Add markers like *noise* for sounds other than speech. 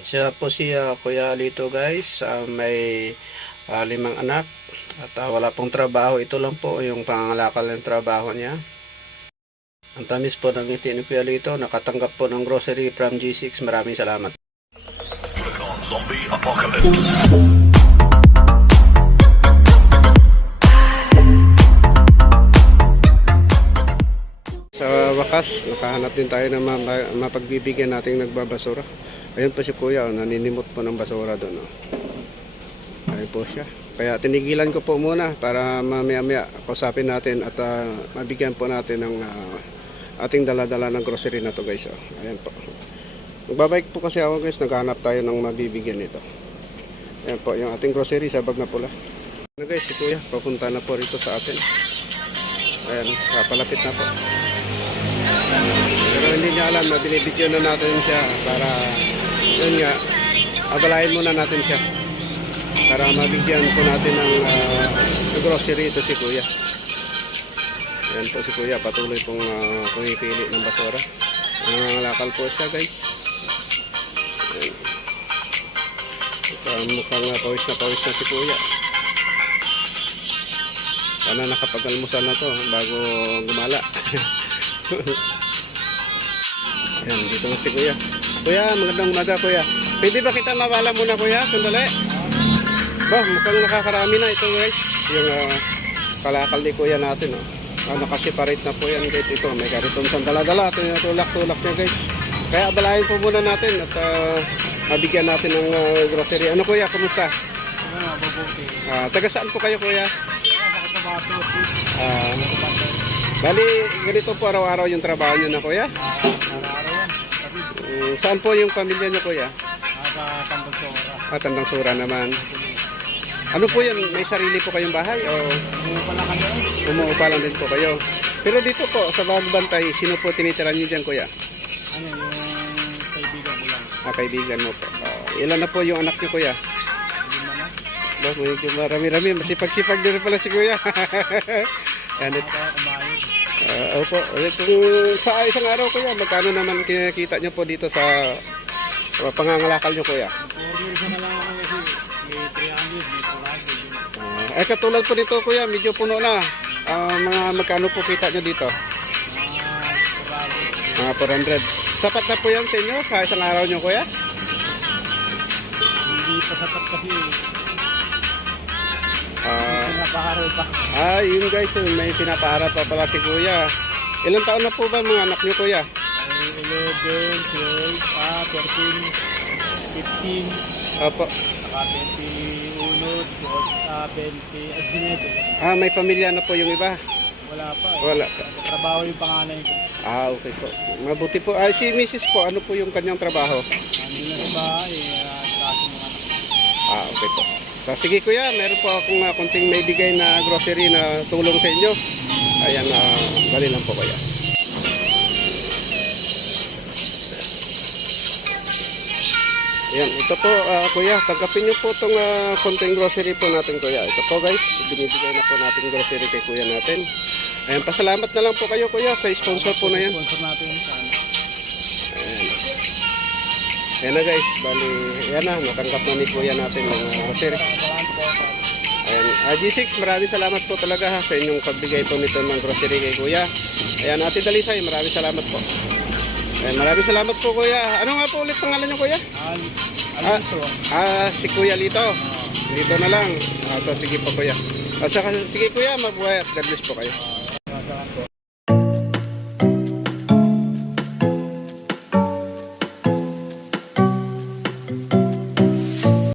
Siya po si ah, Kuya Lito guys, Ah, may ah, limang anak at ah, wala pong trabaho. Ito lang po yung pangangalakal ng trabaho niya. Ang tamis po ng ngiti ni Kuya Lito, nakatanggap po ng grocery from G6. Maraming salamat. Sa wakas, nakahanap din tayo ng ma- mapagbibigyan nating nagbabasura. Ayun po si Kuya, oh, naninimot po ng basura doon. Oh. Ayun po siya. Kaya tinigilan ko po muna para mamaya-maya kausapin natin at ah, mabigyan po natin ng ah, ating dala-dala ng grocery na to guys. Oh. Ayan po. Magbabike po kasi ako guys, naghahanap tayo ng mabibigyan nito. Ayan po, yung ating grocery sa bag na pula. Ano guys, si Kuya, papunta na po rito sa atin. Ayan, papalapit na po. Hindi niya alam na binibigyan na natin siya para yun nga, abalahin muna natin siya para mabigyan po natin ng ah, grocery ito si Kuya. Ayan po si Kuya, patuloy pong uh, pumipili ng basura. Nangangalakal po siya guys. Ayan. At, ah, mukhang uh, pawis na pawis na si Kuya. Sana nakapag-almusal na to bago gumala. *laughs* Ayan, dito na si Kuya. Kuya, magandang umaga Kuya. Pwede ba kita mawala muna Kuya? Sandali. Ba, mukhang nakakarami na ito guys. Yung ah, kalakal ni Kuya natin. Oh. Ah, nakaseparate na po yan guys. Ito, may karitong sandala-dala. Ito yung tulak-tulak niya guys. Kaya abalahin po muna natin at ah, mabigyan natin ng ah, grocery. Ano Kuya, kumusta? Ah, taga saan po kayo Kuya? Ah, bali, ganito po araw-araw yung trabaho nyo na Kuya? Mm, saan po yung pamilya nyo Kuya? Ah, Tandang Sura naman. Ano po yan? May sarili po kayong bahay? O umuupa lang din po kayo? Pero dito po, sa Bagbantay, sino po tinitira nyo dyan Kuya? Ano yung kaibigan ko lang. Ah, kaibigan mo po. Ah, ilan na po yung anak nyo Kuya? Lima na. Medyo marami-rami. Masipag-sipag din pala si Kuya. *laughs* Yan, Ah, opo. Eh, Kung sa isang araw kuya, magkano naman kinikita nyo po dito sa uh, pangangalakal nyo kuya? Puro isa na lang ako kasi may 300, may 400. Ah, eh katulad po nito kuya, medyo puno na. Ah, mga magkano po kita nyo dito? Mga 400. Sapat na po yan sa inyo sa isang araw nyo kuya? Hindi pa sapat kasi pa. ah, yun guys, may pinapaharap pa pala si kuya. Ilang taon na po ba mga anak nyo kuya? Ay, 11, 12, ah, 13, 15, Opo. saka 21, ah, 20, at 19. Ah, may pamilya na po yung iba. Wala pa eh. Wala. Trabaho yung panganay ko. Ah, okay po. Mabuti po. Ah, si Mrs. po, ano po yung kanyang trabaho? Andi na sa bahay, ah, kaso mga anak. Ah, okay po. So, sige kuya, meron po akong uh, kunting may bigay na grocery na tulong sa inyo. Ayan, uh, bali lang po kuya. Ayan, ito po ah, kuya, tanggapin niyo po itong uh, kunting grocery po natin kuya. Ito po guys, binibigay na po natin grocery kay kuya natin. Ayan, pasalamat na lang po kayo kuya sa sponsor po na yan. Sponsor natin. Ayan na guys, bali, ayan na, natanggap na ni kuya natin ng uh, po. Ayan, ah, G6, maraming salamat po talaga ha, sa inyong pagbigay po nito ng grocery kay kuya. Ayan, Ate Dalisay, maraming salamat po. Ayan, maraming salamat po kuya. Ano nga po ulit pangalan niyo kuya? Al, Ah, ah, si Kuya Lito. Lito na lang. Ah, so sige po kuya. Ah, saka, sige kuya, mabuhay at God bless po kayo.